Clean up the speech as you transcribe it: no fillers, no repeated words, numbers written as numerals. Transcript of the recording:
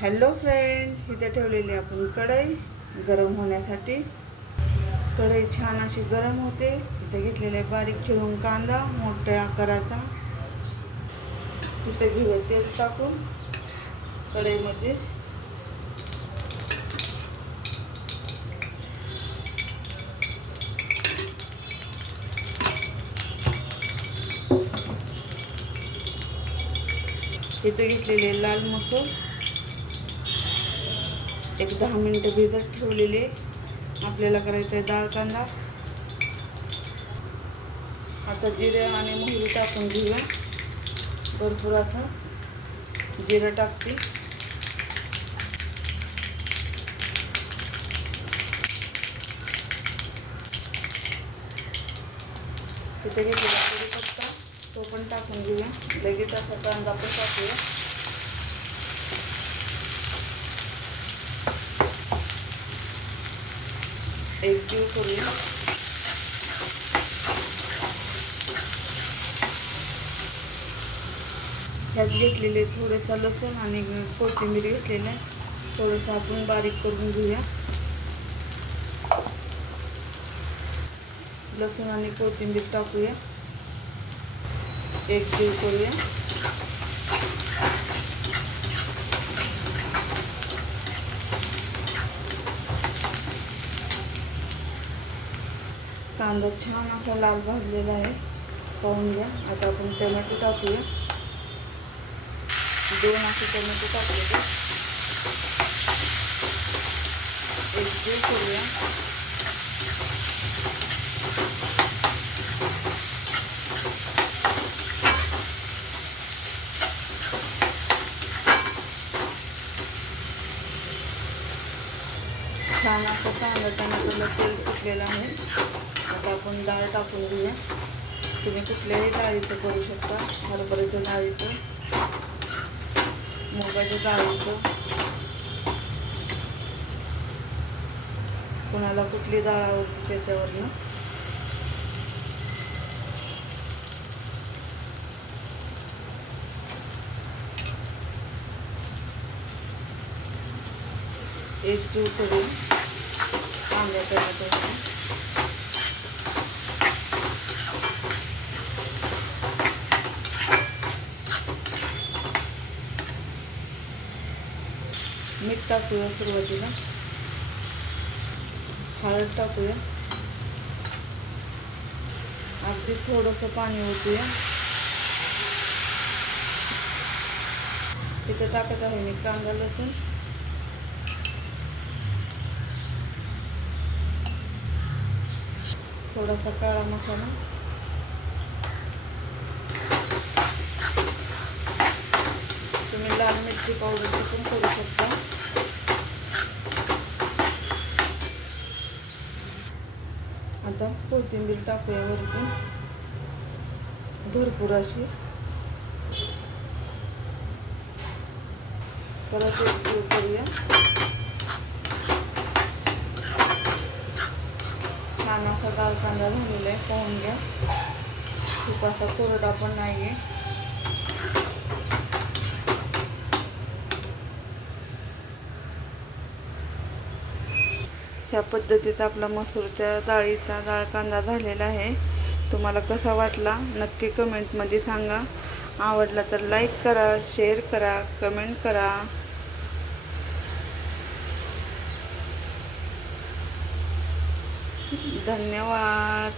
Hello friend, इथे ठेवलेली आपण कढई गरम होण्यासाठी. कढई छान अशी गरम होते. इथे घेतलेले बारीक चिरून कांदा मोठ्या आकाराचा. तिथे घेऊया तेल टाकून कढईमध्ये. इथे घेतलेले लाल मसूर एक 10 मिनिटं भिजत ठेवलेले. आपल्याला करायचं आहे डाळ कांदा. आता जिरे आणि मोहरी टाकून घेऊया. भरपूर असं जिरं टाकते. तिथे घेतलेला कढीपत्ता तो पण टाकून घेऊया. लगेच असा कांदा पण टाकूया. एक जीव करूया. ह्यात घेतलेले थोडंसं लसूण आणि कोथिंबीर घेतलेलं थोडंसं आपण बारीक करून घेऊया. लसूण आणि कोथिंबीर टाकूया. एक जीव करूया. कांदा छान असा लाल भाजलेला आहे, पाहून घ्या. आता आपण टोमॅटो टाकूया. 2 असे टोमॅटो टाकले. एक जीव करूया. छान असं कांदा टोमॅटोला तेल सुटलेलं आहे. आता आपण डाळ टाकून घेऊया. तुम्ही कुठल्याही डाळीचं करू शकता. हरभऱ्याच्या डाळीचं, मुगाच्या डाळीचं, कोणाला कुठली डाळ आवडते त्याच्यावरनं. एक जीव करून कांदा टोमॅटो मीठ टाकूया. सुरुवातीला हळद टाकूया. अगदी थोडंसं पाणी ओतूया. तिथं टाकत आहे मी कांदा लसूण. थोडासा काळा मसाला. तुम्ही लाल मिरची पावडरची पण करू शकता. आता कोथिंबीर टाकूया वरतून भरपूर अशी. परत एक जीव करूया. छान असा डाळ कांदा झालेला आहे, पाहून घ्या. खूप असा कोरडा पण नाही आहे. ह्या पद्धतीत आपला मसूरच्या डाळीचा डाळ कांदा झालेला आहे. तुम्हाला कसा वाटला नक्की कमेंटमध्ये सांगा. आवडला तर लाईक करा, शेअर करा, कमेंट करा. धन्यवाद.